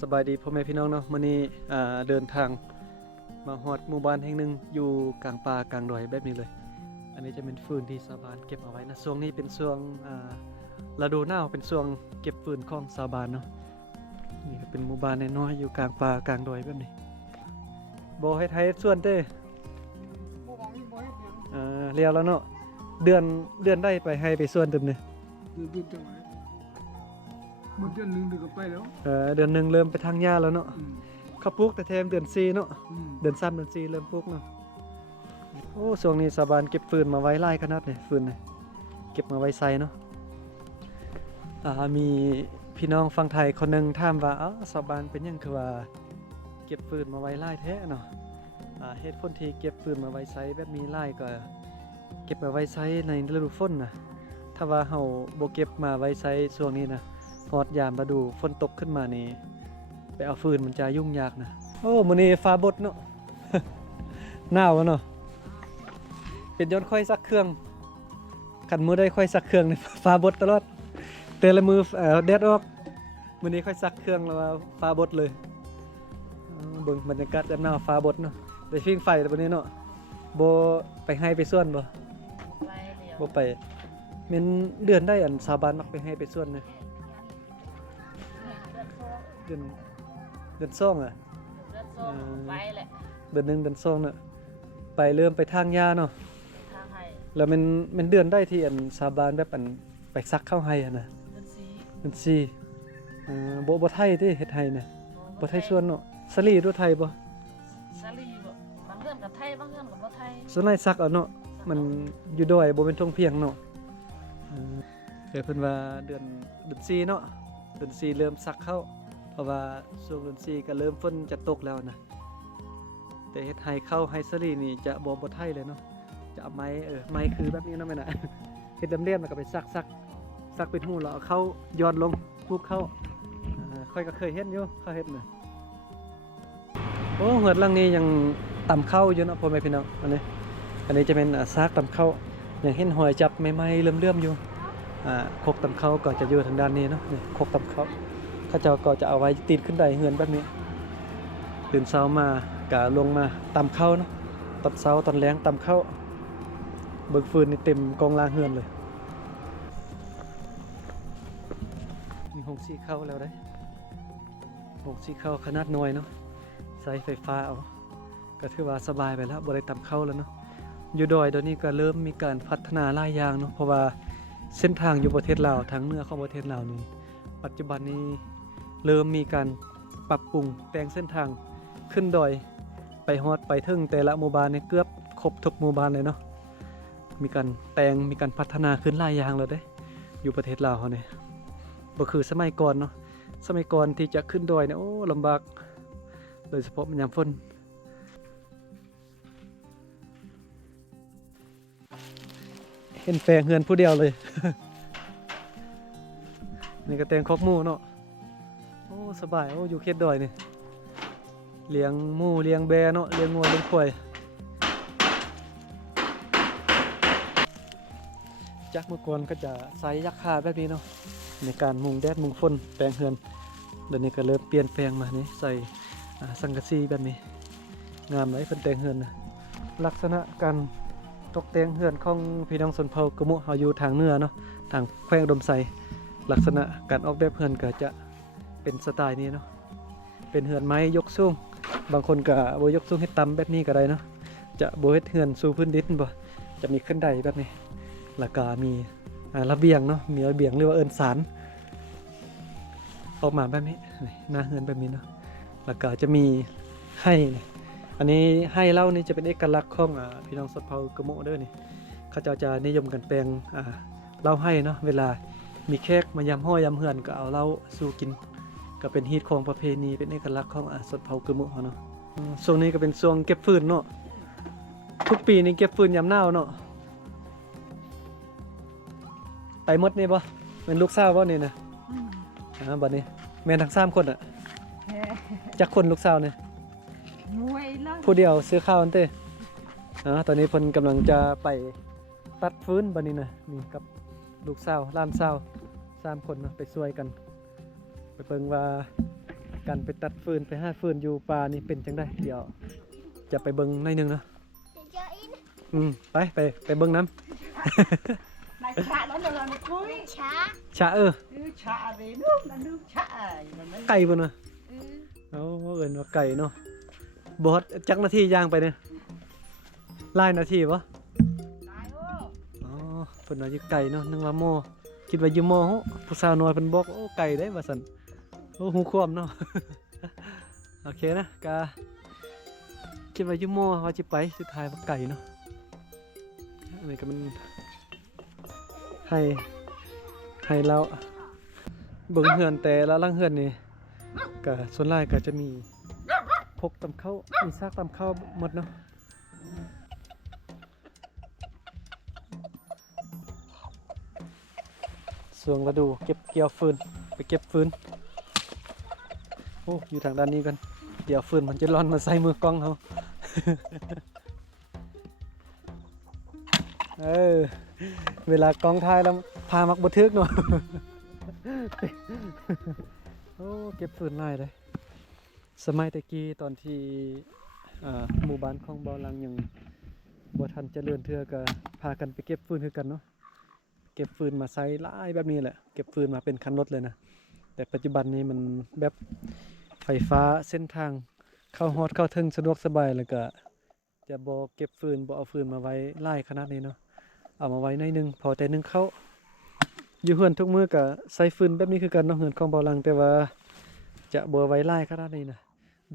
สบายดีพ่อแม่พี่น้องเนาะมื้อนี้เดินทางมาฮอดหมู่บ้านแห่งหนึ่งอยู่กลางป่ากลางดอยแบบนี้เลยอันนี้จะเป็นฟืนที่ชาวบ้านเก็บเอาไว้นะช่วงนี้เป็นช่วงฤดูหนาวเป็นช่วงเก็บฟืนของชาวบ้านเนาะนี่ก็เป็นหมู่บ้านน้อยๆอยู่กลางป่ากลางดอยแบบนี้บ่ให้ไทยส่วนเด้เรียวแล้วเนาะเดือนได้ไปให้ไปส่วนเต็มนี่เดือนจังหวะหมดเดือนหนึ่งเดือนก็ไปแล้วเดือนหนึ่งเริ่มไปทางหญ้าแล้วเนาะเขาปลูกแต่แทมเดือน4เนาะเดือน3เดือน4เริ่มปลูกเนาะโอ้ช่วงนี้ชาวบ้านเก็บฟืนมาไว้หลายขนาดนี่ฟืนนี่เก็บมาไว้ใส่เนาะมีพี่น้องฝั่งไทยคนหนึงถามว่าชาวบ้านเป็นหยังคือว่าเก็บฟืนมาไว้หลายแท้เนาะเหตุผลที่เก็บฟืนมาไว้ใช้แบบนี้หลายก็เก็บมาไว้ใช้ในฤดูฝนนะถ้าว่าเฮาบ่เก็บมาไว้ใช้ช่วงนี้นะฮอดยามฤดูฝนตกขึ้นมานี่ไปเอาฟืนมันจะยุ่งยากนะโอ้มื้อนี้ฟ้าบดเนาะ หนาวเนาะเป็นย้อนค่อยซักเครื่องคันมื้อได้ค่อยซักเครื่องนี่ ฟ้าบดตลอดแต่ละมือแดดออกมื้อนี้ค่อยซักเครื่องแล้วว่าฟ้าบดเลยเบิ่งบรรยากาศยามหนาวฟ้าบดเนาะได้ฟิงไฟแล้วบัดนี้เนาะบ่ไปให้ไปส่วนบ่บ่ไปแม่นเดือนได้อันชาวบ้านมักไปให้ไปส่วนนะเดือน2อ่ะไปแหละเดือน1เดือน2น่ะไปเริ่มไปทางยาเนาะทางไห้แล้วมันเดือนได้ที่อันชาวบ้านแบบอันไปซักเข้าให้อ่ะนะเดือน4บ่ไทยติเฮ็ดให้น่ะบ่ไทยส่วนเนาะสลีดูไทยบ่สลีบ่บางเรื่องกับไทยบางเรื่องกับบ่ไทยส่วนใหญ่ซักเอาเนาะมันอยู่ดอยบ่เป็นทงเพียงเนาะเพิ่นว่าเดือน4เนาะเดือน4เริ่มซักเข้าเพราะว่าช่วงเดือน4ก็เริ่มฝนจะตกแล้วนะแต่เฮ็ดให้เข้าไฮสลีนี่จะบ่ไทยเลยเนาะจะเอาไม้ไม้คือแบบนี้เนาะแม่น่ะ เฮ็ดเลี่ยมๆแล้วก็ไปซักเป็นหูแล้วเอาเข้าย้อนลงปลูกเข้าค่อยก็เคยเฮ็ดอยู่เขาเฮ็ดน่ะโอ้เฮือนหลังนี้ยังตำเข้าอยู่เนาะพ่อแม่พี่น้องอันนี้จะเป็นซากตำเข้ายังเห็นหอยจับใหม่ๆเลื่อมๆอยู่คกตำเข้าก็จะอยู่ทางด้านนี้เนาะนี่คกตำเข้าเขาเจ้าก็จะเอาไว้ติดขึ้นได้เฮือนแบบนี้ตื่นเช้ามากะลงมาตำเข้าเนาะตอนเช้าตอนแลงตำเข้าเบิกฟืนนี่เต็มกองลางเฮือนเลยมีหงสีเข้าแล้วได้หงสีเข้าขนาดน้อยเนาะใช้ไฟฟ้าเอาก็ถือว่าสบายไปแล้วบ่ได้ตำเข้าแล้วเนาะอยู่ดอยเดี๋ยวนี้ก็เริ่มมีการพัฒนาหลายอย่างเนาะเพราะว่าเส้นทางอยู่ประเทศลาวทางเหนือของประเทศลาวนี่ปัจจุบันนี้เริ่มมีการปรับปรุงแต่งเส้นทางขึ้นดอยไปฮอดไปถึงแต่ละหมู่บ้านนี่เกือบครบทุกหมู่บ้านเลยเนาะมีการแต่งมีการพัฒนาขึ้นหลายอย่างแล้วเด้อยู่ประเทศลาวเฮานี่บ่คือสมัยก่อนเนาะสมัยก่อนที่จะขึ้นดอยเนี่ยโอ้ลำบากโดยเฉพาะยามฝนเห็นแปลงเฮือนผู้เดียวเลย นี่ก็แต่งคอกหมูเนาะโอ้สบายโอ้อยู่เขตดอยนี่เลี้ยงหมูเลี้ยงแบะเนาะเลี้ยงงัวเลี้ยงควายจากเมื่อก่อนก็จะใส่ยักษ์คาแบบนี้เนาะในการมุงแดดมุงฝนแปลงเฮือนเดี๋ยวนี้ก็เริ่มเปลี่ยนแปลงมานี่ใส่สังกะสีแบบนี้งามเลยเพิ่นแต่งเฮือนนะลักษณะการตกแต่งเฮือนของพี่น้องชนเผ่ากะมุเฮาอยู่ทางเหนือเนาะทางแขวงอุดมไซลักษณะการออกแบบเฮือนก็จะเป็นสไตล์นี้เนาะเป็นเฮือนไม้ยกสูงบางคนก็บ่ยกสูงให้ต่ำแบบนี้ก็ได้เนาะจะบ่เฮ็ดเฮือนสู่พื้นดินบ่จะมีขึ้นไดแบบนี้แล้วก็มีระเบียงเนาะมีระเบียงเรียกว่าเอิ้นศาลออกมาแบบนี้หน้าเฮือนแบบนี้เนาะแล้วก็จะมีให้อันนี้ให้เล่านี่จะเป็นเอกลักษณ์ของพี่น้องชนเผ่ากะมุเด้อนี่เขาจะนิยมกันแปลงเหล้าให้เนาะเวลามีแขกมายามห้อยยามเฮือนก็เอาเหล้าสู่กินก็เป็นฮีตของประเพณีเป็นเอกลักษณ์ของชนเผ่ากะมุเฮาเนาะช่วงนี้ก็เป็นช่วงเก็บฟืนเนาะทุกปีนี่เก็บฟืนยามหนาวเนาะไปหมดนี่บ่เป็นลูกสาวบ่นี่นะบัดนี้แม่นทั้ง3คนอ่ะจักคนลูกสาวนี่ผู้เดียวซื้อข้าวอันเต้ตอนนี้เพิ่นกำลังจะไปตัดฟืนบัดนี้นะนี่กับลูกสาวหลานสาว3คนเนาะไปช่วยกันไปเบิ่งว่า การไปตัดฟืนไปหาฟืนอยู่ป่านี่เป็นจังได๋เดี๋ยวจะไปเบิ่งหน่อยหนึงเนาะไปเบิ่งน้ำ นายชะนั่นน่ะนะคุย ชะ ชะอะไรนู่นนั่นชะนั่นนั่น ไก่บ่เนาะเอิ้นว่าไก่เนาะบ่ฮอดจักนาทีย่างไปเนี่ยหลายนาทีบ่ ตายโอ้ อ๋อเพิ่นว่าอยู่ไก่เนาะนึกว่าหม้อคิดว่าอยู่หม้อผู้สาวน้อยเพิ่นบอกโอ้ไก่ได้ว่าซั่นโอ้ฮู้ความเนาะ โอเคนะก็คิดว่าอยู่หม้อว่าสิไปสุดท้ายว่าไก่เนาะอันนี้ก็มันให้เราเบิ่งเฮือนแต่ละหลังเฮือนนี่ก็ส่วนหลายก็จะมีพกตำข้าวมีซากตำข้าวหมดเนาะส่วงฤดูเก็บเกี่ยวฟืนไปเก็บฟืนโอ้อยู่ทางด้านนี้กันเดี๋ยวฟืนมันจะร้อนมาใส่มือกล้องเขา เวลากล้องถ่ายแล้วพามักบันทึกเนาะ โอ้เก็บฟืนไล่เลยสมัยตะกี้ตอนที่หมู่บ้านของบ่อลังยังบ่ทันเจริญเทื่อก็พากันไปเก็บฟืนคือกันเนาะเก็บฟืนมาใส่ไล่แบบนี้แหละเก็บฟืนมาเป็นคันรถเลยนะแต่ปัจจุบันนี้มันแบบไฟฟ้าเส้นทางเข้าฮอดเข้าถึงสะดวกสบายแล้วก็จะบ่เก็บฟืนบ่เอาฟืนมาไว้ไล่ขนาดนี้เนาะเอามาไว้ในนึงพอแต่นึงเข้าอยู่เฮือนทุกมื้อก็ใส่ฟืนแบบนี้คือกันเนาะเฮือนของบ่อลังแต่ว่าจะบ่ไว้ไล่ขนาดนี้นะ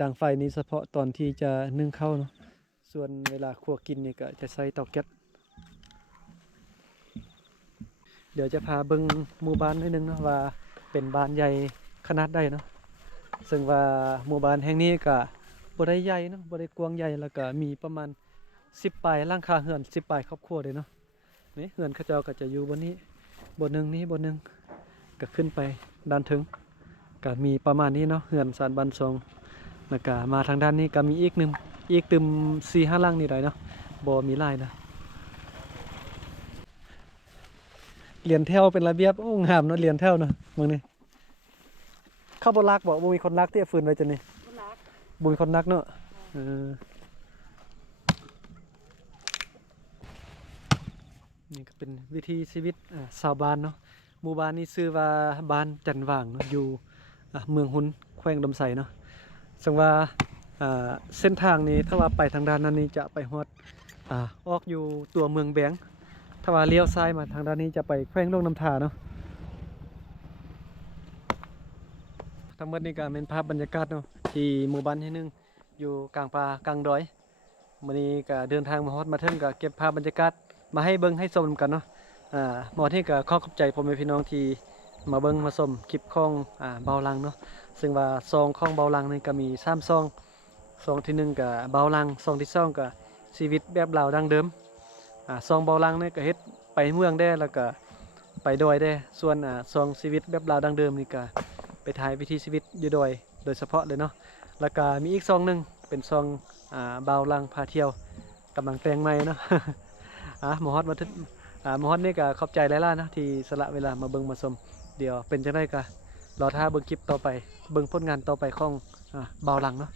ดังไฟนี้เฉพาะตอนที่จะนึ่งข้าวเนาะส่วนเวลาคั่วกินนี่ก็จะใช้เตาแก๊สเดี๋ยวจะพาเบิ่งหมู่บ้านนิดนึงเนาะว่าเป็นบ้านใหญ่ขนาดใดเนาะซึ่งว่าหมู่บ้านแห่งนี้ก็บ่ได้ใหญ่เนาะบ่ได้กว้างใหญ่แล้วก็มีประมาณ10ปลายหลังคาเฮือน10ปลายครอบครัวเลยเนาะนี่เฮือนเขาเจ้าก็จะอยู่บนนี้บนนึงนี้บนนึงก็ขึ้นไปด้านถึงก็มีประมาณนี้เนาะเฮือนสานบ้านทรงแล้วก็มาทางด้านนี้ก็มีอีกนึงอีกตึม 4-5 หลังนี่ได้เนาะบ่มีหลายนะเรียนแถวเป็นระเบียบโอ้งามเนาะเรียนแถวเนาะมึงนี่เข้าบ่รักบ่มีคนรักที่ฟืนไว้จังนี่บ่มีคนรักเนาะนี่ก็เป็นวิถีชีวิตชาวบ้านเนาะหมู่บ้านนี้ชื่อว่าบ้านจันว่างเนาะอยู่เมืองหุนแขวงดำไสเนาะซึ่งว่าเส้นทางนี้ถ้าว่าไปทางด้านนั้นนี่จะไปฮอดออกอยู่ตัวเมืองแบงถ้าว่าเลี้ยวซ้ายมาทางด้านนี้จะไปแขวงลงน้ำทาเนาะทั้งหมดนี้ก็เป็นภาพบรรยากาศเนาะที่หมู่บ้านที่นึงอยู่กลางป่ากลางดอยมื้อนี้ก็เดินทางมาฮอดมาถึงก็เก็บภาพบรรยากาศมาให้เบิ่งให้ชมกันเนาะหมอที่ก็ขอขอบใจพ่อแม่พี่น้องที่มาเบิ่งมาชมคลิปของเบาลังเนาะซึ่งว่าซองของเบาลังนี่ก็มี3ซองซองที่1ก็เบาลังซองที่2ก็ชีวิตแบบลาวดั้งเดิมซองเบาลังนี่ก็เฮ็ดไปเมืองได้แล้วก็ไปดอยได้ส่วนซองชีวิตแบบลาวดั้งเดิมนี่ก็ไปถ่ายวิถีชีวิตอยู่ดอยโดยเฉพาะเลยเนาะแล้วก็มีอีกซองนึงเป็นซองเบาลังพาเที่ยวกำลังแต่งใหม่เนาะ หมอฮอดมาถึงหมอฮอดนี่ก็ขอบใจหลายๆนะที่สละเวลามาเบิ่งมาชมเดี๋ยวเป็นจังได๋ก็รอท่าเบิ่งคลิปต่อไปเบิ่งผลงานต่อไปของเบาลังเนาะ